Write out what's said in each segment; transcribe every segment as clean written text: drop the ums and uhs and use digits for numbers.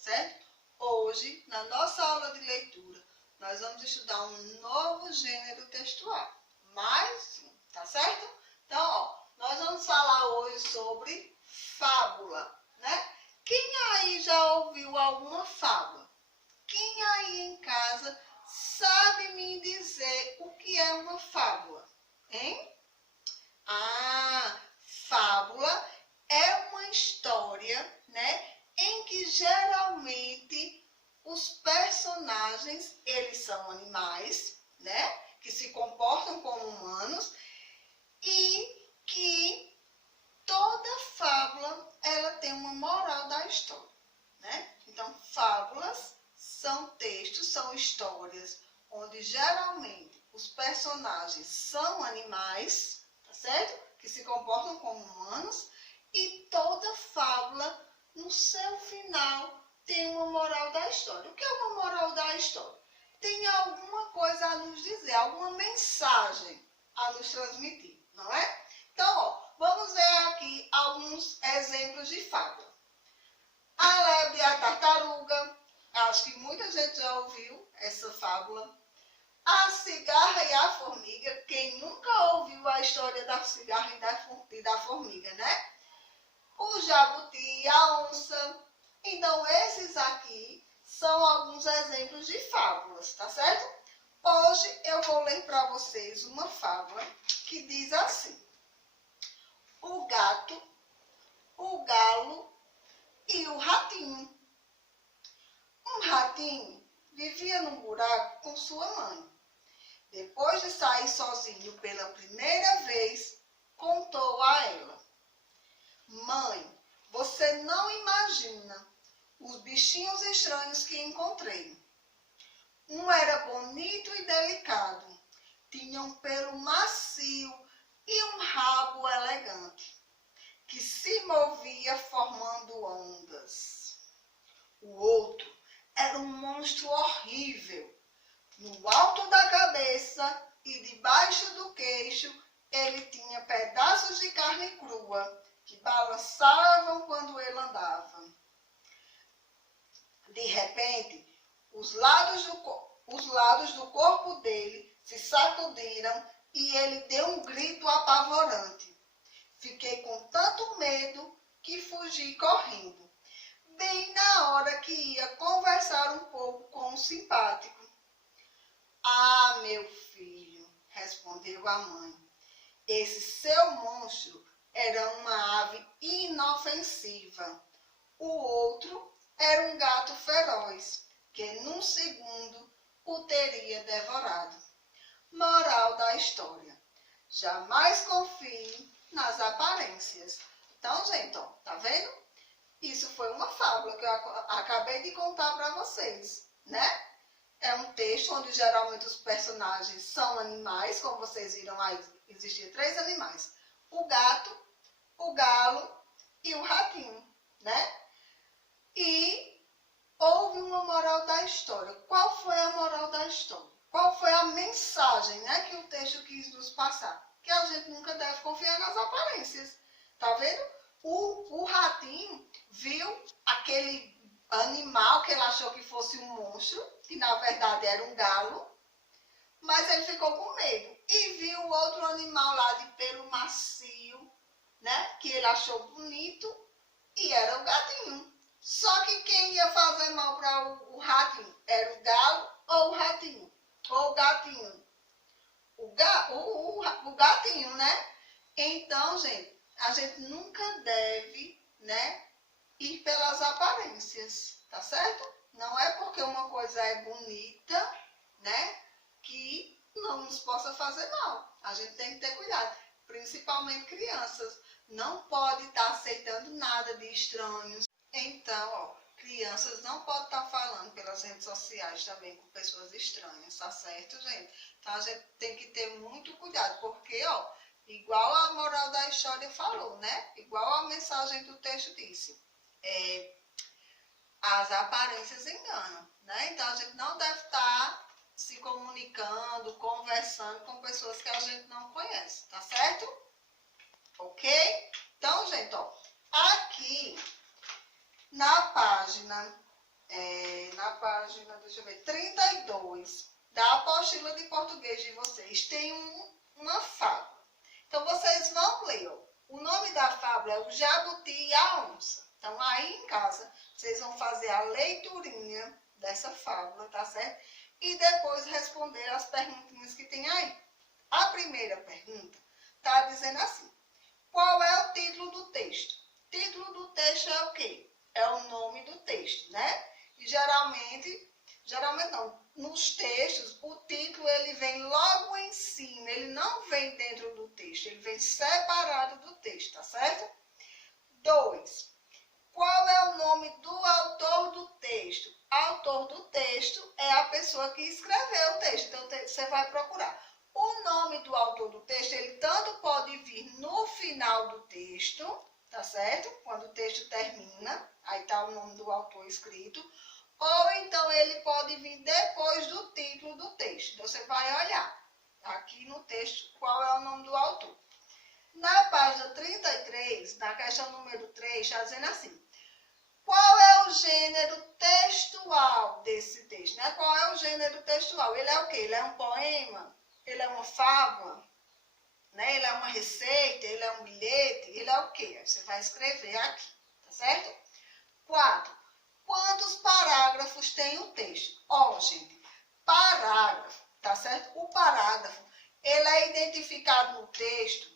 certo? Hoje, na nossa aula de leitura, nós vamos estudar um novo gênero textual. Mais um, tá certo? Então, ó, nós vamos falar hoje sobre fábula, né? Quem aí já ouviu alguma fábula? Quem aí em casa sabe me dizer o que é uma fábula? Hein? Fábula é uma história, né, em que geralmente os personagens, eles são animais, né, que se comportam como humanos e que toda fábula, ela tem uma moral da história, né? Então, fábulas são textos, são histórias onde geralmente os personagens são animais, tá certo? Que se comportam como humanos e toda fábula, no seu final, tem uma moral da história. O que é uma moral da história? Tem alguma coisa a nos dizer, alguma mensagem a nos transmitir, não é? Então, ó, vamos ver aqui alguns exemplos de fábula. A lebre e a tartaruga, acho que muita gente já ouviu essa fábula. A cigarra e a formiga, quem nunca ouviu a história da cigarra e da formiga, né? O jabuti e a onça. Então, esses aqui são alguns exemplos de fábulas, tá certo? Hoje eu vou ler para vocês uma fábula que diz assim: o gato, o galo e o ratinho. Um ratinho vivia num buraco com sua mãe. Depois de sair sozinho pela primeira vez, contou a ela: mãe, você não imagina os bichinhos estranhos que encontrei. Um era bonito e delicado, tinha um pelo macio e um rabo elegante, que se movia formando ondas. O outro era um monstro horrível. No alto da cabeça e debaixo do queixo, ele tinha pedaços de carne crua que balançavam quando ele andava. De repente, os lados do corpo dele se sacudiram e ele deu um grito apavorante. Fiquei com tanto medo que fugi correndo, bem na hora que ia conversar um pouco com o simpático. Ah, meu filho, respondeu a mãe, esse seu monstro era uma ave inofensiva. O outro era um gato feroz, que num segundo o teria devorado. Moral da história: jamais confie nas aparências. Então, gente, ó, tá vendo? Isso foi uma fábula que eu acabei de contar para vocês, né? É um texto onde geralmente os personagens são animais, como vocês viram lá, existiam 3 animais: o gato, o galo e o ratinho, né? E houve uma moral da história. Qual foi a moral da história? Qual foi a mensagem, né, que o texto quis nos passar? Que a gente nunca deve confiar nas aparências. Tá vendo? O ratinho viu aquele animal que ele achou que fosse um monstro, que na verdade era um galo, mas ele ficou com medo. E viu o outro animal lá de pelo macio, né, que ele achou bonito, e era o gatinho. Só que quem ia fazer mal para o ratinho? Era o galo ou o ratinho? Ou o gatinho? O gatinho, né? Então, gente, a gente nunca deve, né, ir pelas aparências, tá certo? Não é porque uma coisa é bonita, né, que não nos possa fazer mal. A gente tem que ter cuidado, principalmente crianças. Não pode estar aceitando nada de estranhos. Então, ó, crianças não podem estar falando pelas redes sociais também com pessoas estranhas, tá certo, gente? Então, a gente tem que ter muito cuidado, porque, ó, igual a moral da história falou, né? Igual a mensagem do texto disse, as aparências enganam, né? Então, a gente não deve estar se comunicando, conversando com pessoas que a gente não conhece, tá certo? Ok? Então, gente, ó, aqui na página na página, deixa eu ver, 32 da apostila de português de vocês, tem uma fábula. Então, vocês vão ler, ó. O nome da fábula é o Jabuti e a Onça. Então, aí em casa, vocês vão fazer a leiturinha dessa fábula, tá certo? E depois responder as perguntinhas que tem aí. A primeira pergunta está dizendo assim: qual é o título do texto? O título do texto é o quê? É o nome do texto, né? E geralmente não, nos textos, o título ele vem logo em cima, ele não vem dentro do texto, ele vem separado do texto, tá certo? 2. Qual é o nome do autor do texto? Autor do texto é a pessoa que escreveu o texto, então você vai procurar. O nome do autor do texto, ele tanto pode vir no final do texto, tá certo? Quando o texto termina, aí tá o nome do autor escrito, ou então ele pode vir depois do título do texto. Então, você vai olhar aqui no texto qual é o nome do autor. Na página 33, na questão número 3, está dizendo assim: qual é o gênero textual desse texto? Né? Qual é o gênero textual? Ele é o quê? Ele é um poema? Ele é uma fábula? Né? Ele é uma receita? Ele é um bilhete? Ele é o quê? Você vai escrever aqui, tá certo? 4. Quantos parágrafos tem o texto? Ó, gente, parágrafo, tá certo? O parágrafo, ele é identificado no texto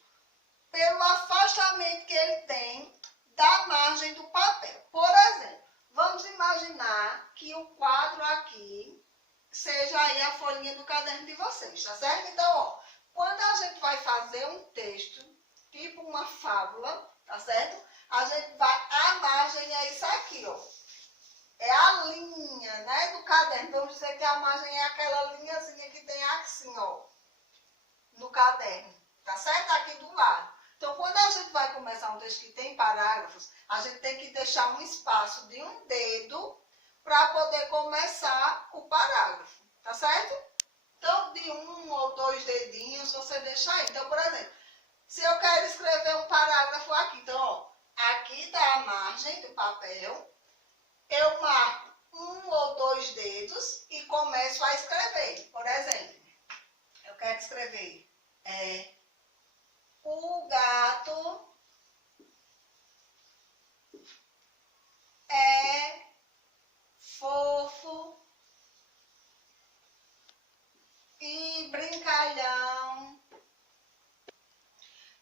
pelo afastamento que ele tem da margem do papel. Por exemplo, vamos imaginar que o quadro aqui seja aí a folhinha do caderno de vocês, tá certo? Então, ó, quando a gente vai fazer um texto, tipo uma fábula, tá certo? A gente vai, a margem é isso aqui, ó. É a linha, né, do caderno. Vamos dizer que a margem é aquela linhazinha que tem assim, ó, no caderno. Tá certo? Aqui do lado. Então, quando a gente vai começar um texto que tem parágrafos, a gente tem que deixar um espaço de um dedo para poder começar o parágrafo. Tá certo? Então, de 1 ou 2 dedinhos, você deixa aí. Então, por exemplo, se eu quero escrever um parágrafo aqui, então, ó, aqui tá a margem do papel. Eu marco 1 ou 2 dedos e começo a escrever. Por exemplo, eu quero escrever o gato é fofo e brincalhão.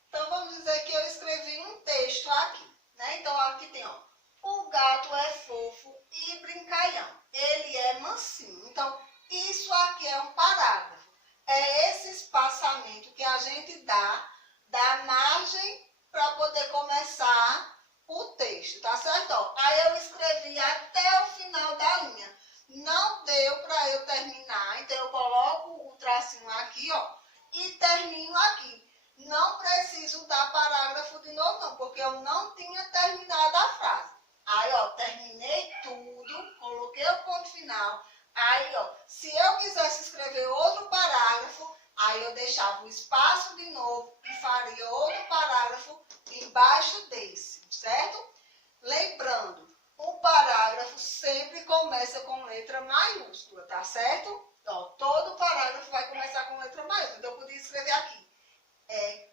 Então, vamos dizer que eu escrevi um texto aqui, né? Então, aqui tem, ó, o gato é fofo e brincalhão. Ele é mansinho. Então, isso aqui é um parágrafo. É esse espaçamento que a gente dá da margem para poder começar o texto, tá certo? Ó, aí eu escrevi até o final da linha. Não deu para eu terminar, então eu coloco o tracinho aqui, ó, e termino aqui. Não preciso dar parágrafo de novo, não, porque eu não tinha terminado a frase. Aí, ó, terminei tudo, coloquei o ponto final. Aí, ó, se eu quisesse escrever outro parágrafo, aí eu deixava o espaço de novo e faria outro parágrafo embaixo desse, certo? Lembrando, o parágrafo sempre começa com letra maiúscula, tá certo? Ó, todo parágrafo vai começar com letra maiúscula. Então, eu podia escrever aqui.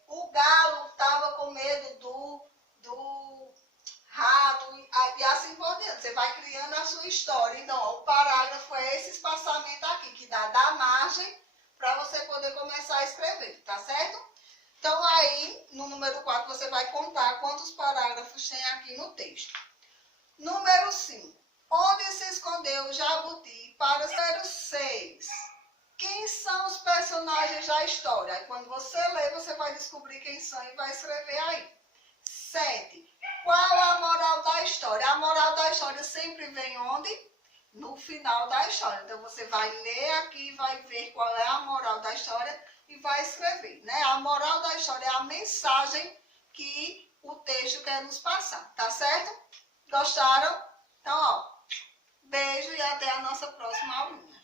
O galo estava com medo do rato e assim por diante. Você vai criando a sua história. Então, ó, o parágrafo é esse espaçamento aqui, que dá da margem para você poder começar a escrever, tá certo? Então, aí, no número 4, você vai contar quantos parágrafos tem aqui no texto. Número 5. Onde se escondeu o jabuti para o número 6? Quem são os personagens da história? Aí, quando você lê, você vai descobrir quem são e vai escrever aí. 7. Qual a moral da história? A moral da história sempre vem onde? No final da história. Então, você vai ler aqui, vai ver qual é a moral da história e vai escrever, né? A moral da história é a mensagem que o texto quer nos passar, tá certo? Gostaram? Então, ó, beijo e até a nossa próxima aulinha.